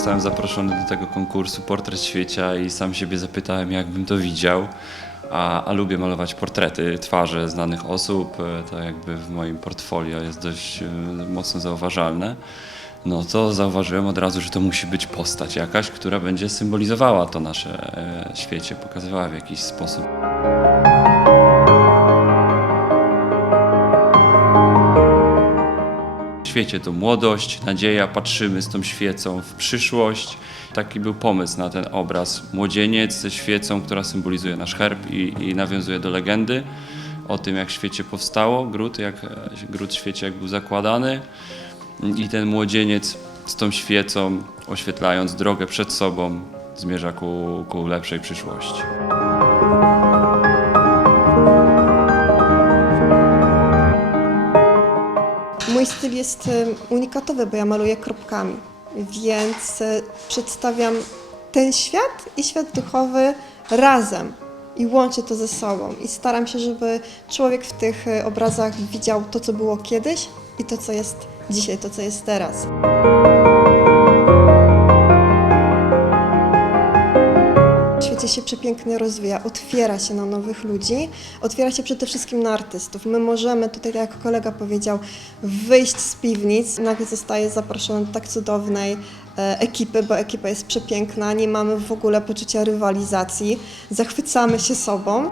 Zostałem zaproszony do tego konkursu Portret Świecia i sam siebie zapytałem, jakbym to widział. A, a lubię malować portrety, twarze znanych osób. e, To jakby w moim portfolio jest dość e, mocno zauważalne. No to zauważyłem od razu, że to musi być postać jakaś, która będzie symbolizowała to nasze e, świecie, pokazywała w jakiś sposób. W świecie to młodość, nadzieja, patrzymy z tą świecą w przyszłość. Taki był pomysł na ten obraz. Młodzieniec ze świecą, która symbolizuje nasz herb i, i nawiązuje do legendy o tym, jak świecie powstało gród, jak gród świecie jak był zakładany. I ten młodzieniec z tą świecą, oświetlając drogę przed sobą, zmierza ku, ku lepszej przyszłości. Mój styl jest unikatowy, bo ja maluję kropkami, więc e, przedstawiam ten świat i świat duchowy razem i łączę to ze sobą. I staram się, żeby człowiek w tych e, obrazach widział to, co było kiedyś i to, co jest dzisiaj, to, co jest teraz. Się przepięknie rozwija, otwiera się na nowych ludzi, otwiera się przede wszystkim na artystów. My możemy tutaj, jak kolega powiedział, wyjść z piwnic, nagle zostaje zaproszony do tak cudownej e, ekipy, bo ekipa jest przepiękna, nie mamy w ogóle poczucia rywalizacji, zachwycamy się sobą.